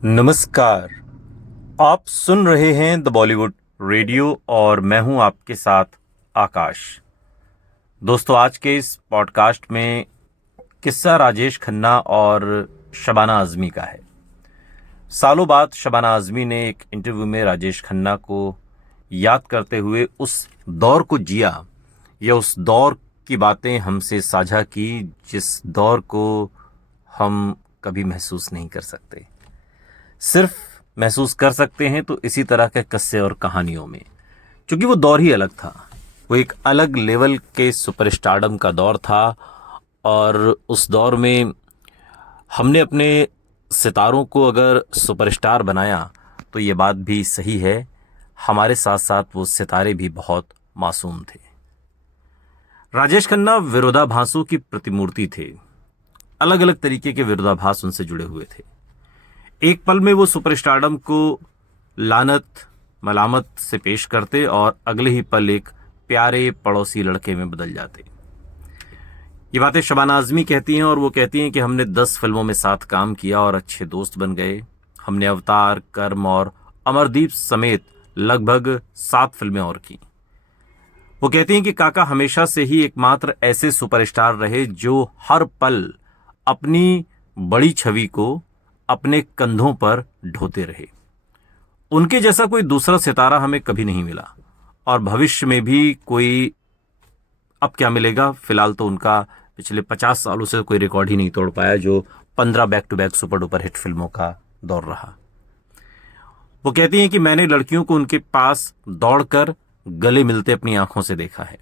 नमस्कार। आप सुन रहे हैं द बॉलीवुड रेडियो और मैं हूं आपके साथ आकाश। दोस्तों, आज के इस पॉडकास्ट में किस्सा राजेश खन्ना और शबाना आज़मी का है। सालों बाद शबाना आज़मी ने एक इंटरव्यू में राजेश खन्ना को याद करते हुए उस दौर को जिया या उस दौर की बातें हमसे साझा की जिस दौर को हम कभी महसूस नहीं कर सकते, सिर्फ महसूस कर सकते हैं तो इसी तरह के किस्से और कहानियों में। क्योंकि वो दौर ही अलग था, वो एक अलग लेवल के सुपरस्टारडम का दौर था और उस दौर में हमने अपने सितारों को अगर सुपरस्टार बनाया तो ये बात भी सही है, हमारे साथ साथ वो सितारे भी बहुत मासूम थे। राजेश खन्ना विरोधाभासों की प्रतिमूर्ति थे। अलग अलग तरीके के विरोधाभास उनसे जुड़े हुए थे। एक पल में वो सुपरस्टारडम को लानत मलामत से पेश करते और अगले ही पल एक प्यारे पड़ोसी लड़के में बदल जाते। ये बातें शबाना आज़मी कहती हैं और वो कहती हैं कि हमने 10 फिल्मों में साथ काम किया और अच्छे दोस्त बन गए। हमने अवतार, कर्म और अमरदीप समेत लगभग 7 फिल्में और की। वो कहती हैं कि काका हमेशा से ही एकमात्र ऐसे सुपरस्टार रहे जो हर पल अपनी बड़ी छवि को अपने कंधों पर ढोते रहे। उनके जैसा कोई दूसरा सितारा हमें कभी नहीं मिला और भविष्य में भी कोई अब क्या मिलेगा। फिलहाल तो उनका पिछले 50 सालों से कोई रिकॉर्ड ही नहीं तोड़ पाया जो 15 back to back super duper hit फिल्मों का दौर रहा। वो कहती हैं कि मैंने लड़कियों को उनके पास दौड़कर गले मिलते अपनी आंखों से देखा है।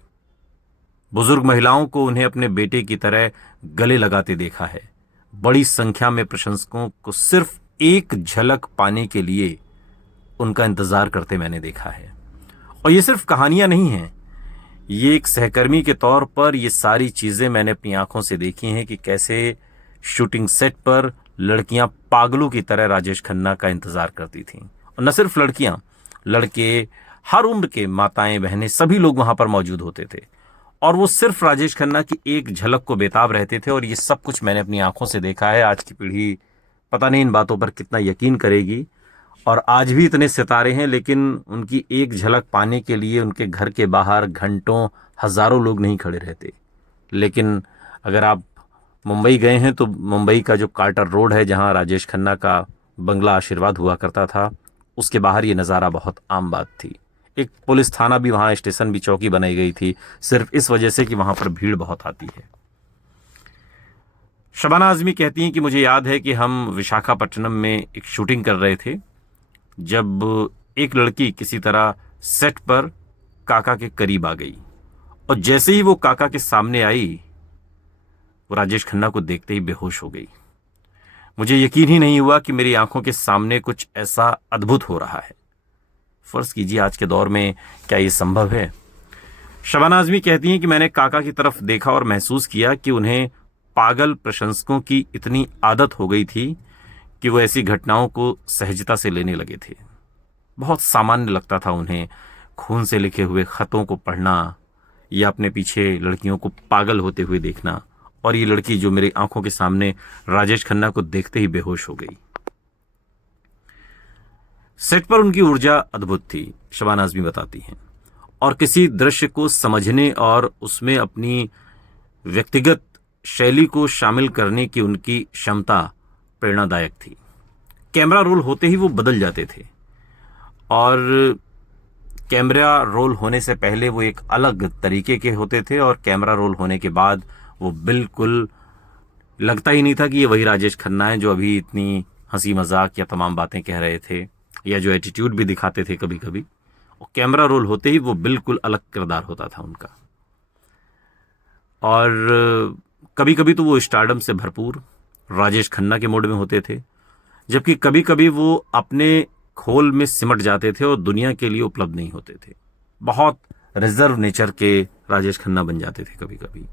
बुजुर्ग महिलाओं को उन्हें अपने बेटे की तरह गले लगाते देखा है। बड़ी संख्या में प्रशंसकों को सिर्फ एक झलक पाने के लिए उनका इंतजार करते मैंने देखा है। और ये सिर्फ कहानियां नहीं हैं, ये एक सहकर्मी के तौर पर ये सारी चीजें मैंने अपनी आंखों से देखी हैं कि कैसे शूटिंग सेट पर लड़कियां पागलों की तरह राजेश खन्ना का इंतजार करती थीं। और न सिर्फ लड़कियां, लड़के, हर उम्र के माताएं बहनें सभी लोग वहां पर मौजूद होते थे और वो सिर्फ राजेश खन्ना की एक झलक को बेताब रहते थे। और ये सब कुछ मैंने अपनी आंखों से देखा है। आज की पीढ़ी पता नहीं इन बातों पर कितना यकीन करेगी। और आज भी इतने सितारे हैं लेकिन उनकी एक झलक पाने के लिए उनके घर के बाहर घंटों हजारों लोग नहीं खड़े रहते। लेकिन अगर आप मुंबई गए हैं तो मुंबई का जो कार्टर रोड है जहां राजेश खन्ना का बंगला आशीर्वाद हुआ करता था, उसके बाहर ये नज़ारा बहुत आम बात थी। एक पुलिस थाना भी वहां, स्टेशन भी, चौकी बनाई गई थी सिर्फ इस वजह से कि वहां पर भीड़ बहुत आती है। शबाना आज़मी कहती हैं कि मुझे याद है कि हम विशाखापट्टनम में एक शूटिंग कर रहे थे जब एक लड़की किसी तरह सेट पर काका के करीब आ गई और जैसे ही वो काका के सामने आई वो राजेश खन्ना को देखते ही बेहोश हो गई। मुझे यकीन ही नहीं हुआ कि मेरी आंखों के सामने कुछ ऐसा अद्भुत हो रहा है। फर्ज कीजिए आज के दौर में क्या ये संभव है। शबाना आज़मी कहती हैं कि मैंने काका की तरफ देखा और महसूस किया कि उन्हें पागल प्रशंसकों की इतनी आदत हो गई थी कि वो ऐसी घटनाओं को सहजता से लेने लगे थे। बहुत सामान्य लगता था उन्हें खून से लिखे हुए खतों को पढ़ना या अपने पीछे लड़कियों को पागल होते हुए देखना। और ये लड़की जो मेरी आंखों के सामने राजेश खन्ना को देखते ही बेहोश हो गई। सेट पर उनकी ऊर्जा अद्भुत थी, शबाना आज़मी बताती हैं, और किसी दृश्य को समझने और उसमें अपनी व्यक्तिगत शैली को शामिल करने की उनकी क्षमता प्रेरणादायक थी। कैमरा रोल होते ही वो बदल जाते थे और कैमरा रोल होने से पहले वो एक अलग तरीके के होते थे और कैमरा रोल होने के बाद वो बिल्कुल लगता ही नहीं था कि ये वही राजेश खन्ना है जो अभी इतनी हंसी मजाक या तमाम बातें कह रहे थे या जो एटीट्यूड भी दिखाते थे कभी कभी। और कैमरा रोल होते ही वो बिल्कुल अलग किरदार होता था उनका। और कभी कभी तो वो स्टारडम से भरपूर राजेश खन्ना के मोड में होते थे, जबकि कभी कभी वो अपने खोल में सिमट जाते थे और दुनिया के लिए उपलब्ध नहीं होते थे। बहुत रिजर्व नेचर के राजेश खन्ना बन जाते थे कभी कभी।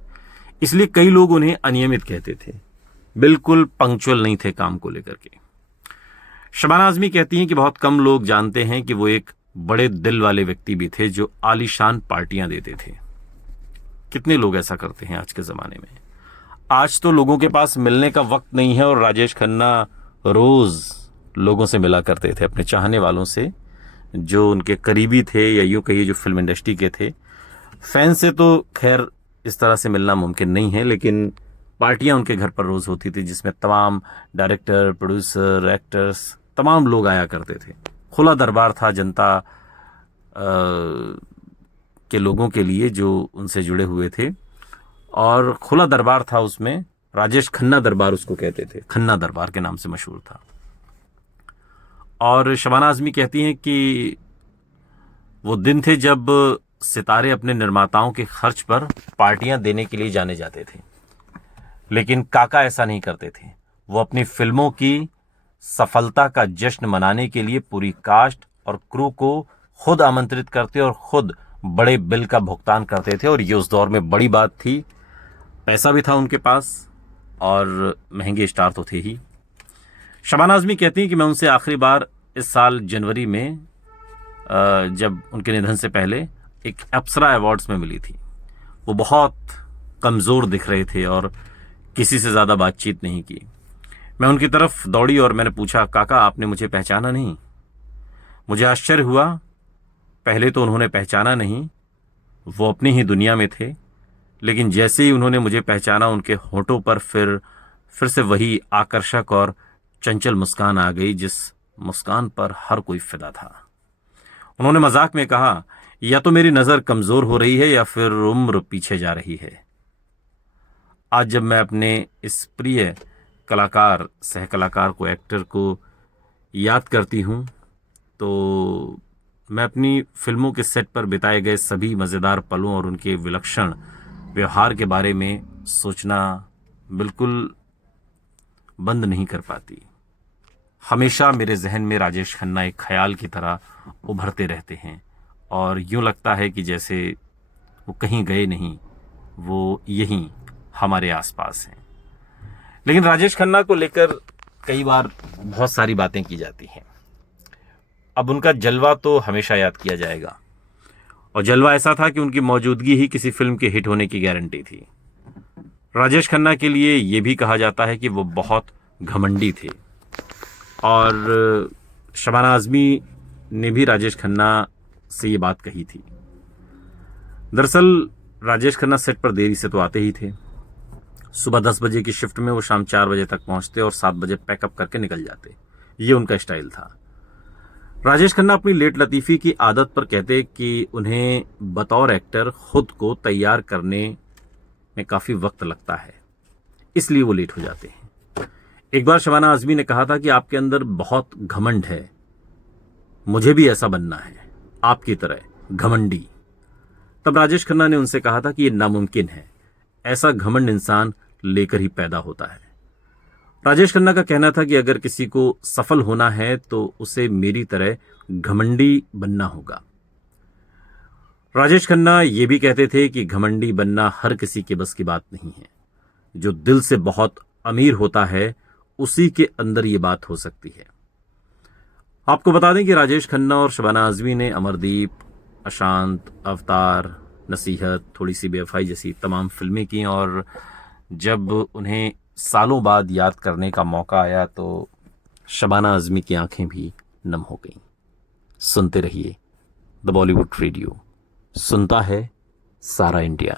इसलिए कई लोग उन्हें अनियमित कहते थे, बिल्कुल पंक्चुअल नहीं थे काम को लेकर के। शबाना आज़मी कहती हैं कि बहुत कम लोग जानते हैं कि वो एक बड़े दिल वाले व्यक्ति भी थे जो आलीशान पार्टियां देते थे। कितने लोग ऐसा करते हैं आज के ज़माने में। आज तो लोगों के पास मिलने का वक्त नहीं है और राजेश खन्ना रोज लोगों से मिला करते थे, अपने चाहने वालों से, जो उनके करीबी थे या यूँ कहिए जो फिल्म इंडस्ट्री के थे। फैन से तो खैर इस तरह से मिलना मुमकिन नहीं है, लेकिन पार्टियां उनके घर पर रोज़ होती थी जिसमें तमाम डायरेक्टर, प्रोड्यूसर, एक्टर्स, तमाम लोग आया करते थे। खुला दरबार था जनता के लोगों के लिए जो उनसे जुड़े हुए थे, और खुला दरबार था। उसमें राजेश खन्ना दरबार उसको कहते थे, खन्ना दरबार के नाम से मशहूर था। और शबाना आज़मी कहती हैं कि वो दिन थे जब सितारे अपने निर्माताओं के खर्च पर पार्टियां देने के लिए जाने जाते थे, लेकिन काका ऐसा नहीं करते थे। वो अपनी फिल्मों की सफलता का जश्न मनाने के लिए पूरी कास्ट और क्रू को खुद आमंत्रित करते और खुद बड़े बिल का भुगतान करते थे, और ये उस दौर में बड़ी बात थी। पैसा भी था उनके पास और महंगे स्टार तो थे ही। शबाना आज़मी कहती हैं कि मैं उनसे आखिरी बार इस साल जनवरी में जब उनके निधन से पहले एक अप्सरा अवार्ड्स में मिली थी। वो बहुत कमज़ोर दिख रहे थे और किसी से ज़्यादा बातचीत नहीं की। मैं उनकी तरफ दौड़ी और मैंने पूछा, काका आपने मुझे पहचाना नहीं? मुझे आश्चर्य हुआ। पहले तो उन्होंने पहचाना नहीं, वो अपनी ही दुनिया में थे, लेकिन जैसे ही उन्होंने मुझे पहचाना उनके होठों पर फिर से वही आकर्षक और चंचल मुस्कान आ गई, जिस मुस्कान पर हर कोई फिदा था। उन्होंने मजाक में कहा, या तो मेरी नज़र कमज़ोर हो रही है या फिर उम्र पीछे जा रही है। आज जब मैं अपने इस प्रिय कलाकार, सह कलाकार को, एक्टर को याद करती हूँ, तो मैं अपनी फिल्मों के सेट पर बिताए गए सभी मज़ेदार पलों और उनके विलक्षण व्यवहार के बारे में सोचना बिल्कुल बंद नहीं कर पाती। हमेशा मेरे जहन में राजेश खन्ना एक ख्याल की तरह उभरते रहते हैं, और यूँ लगता है कि जैसे वो कहीं गए नहीं, वो यहीं हमारे आसपास हैं। लेकिन राजेश खन्ना को लेकर कई बार बहुत सारी बातें की जाती हैं। अब उनका जलवा तो हमेशा याद किया जाएगा, और जलवा ऐसा था कि उनकी मौजूदगी ही किसी फिल्म के हिट होने की गारंटी थी। राजेश खन्ना के लिए ये भी कहा जाता है कि वो बहुत घमंडी थे, और शबाना आज़मी ने भी राजेश खन्ना से ये बात कही थी। दरअसल राजेश खन्ना सेट पर देरी से तो आते ही थे। सुबह 10 बजे की शिफ्ट में वो शाम 4 बजे तक पहुंचते और 7 बजे पैकअप करके निकल जाते। ये उनका स्टाइल था। राजेश खन्ना अपनी लेट लतीफ़ी की आदत पर कहते कि उन्हें बतौर एक्टर खुद को तैयार करने में काफ़ी वक्त लगता है, इसलिए वो लेट हो जाते हैं। एक बार शबाना आज़मी ने कहा था कि आपके अंदर बहुत घमंड है, मुझे भी ऐसा बनना है, आपकी तरह घमंडी। तब राजेश खन्ना ने उनसे कहा था कि ये नामुमकिन है, ऐसा घमंड इंसान लेकर ही पैदा होता है। राजेश खन्ना का कहना था कि अगर किसी को सफल होना है तो उसे मेरी तरह घमंडी बनना होगा। राजेश खन्ना ये भी कहते थे कि घमंडी बनना हर किसी के बस की बात नहीं है। जो दिल से बहुत अमीर होता है उसी के अंदर ये बात हो सकती है। आपको बता दें कि राजेश खन्ना और शबाना आज़मी ने अमरदीप, अशांत, अवतार, नसीहत, थोड़ी सी बेवफाई जैसी तमाम फिल्में की, और जब उन्हें सालों बाद याद करने का मौका आया तो शबाना आज़मी की आंखें भी नम हो गईं। सुनते रहिए द बॉलीवुड रेडियो, सुनता है सारा इंडिया।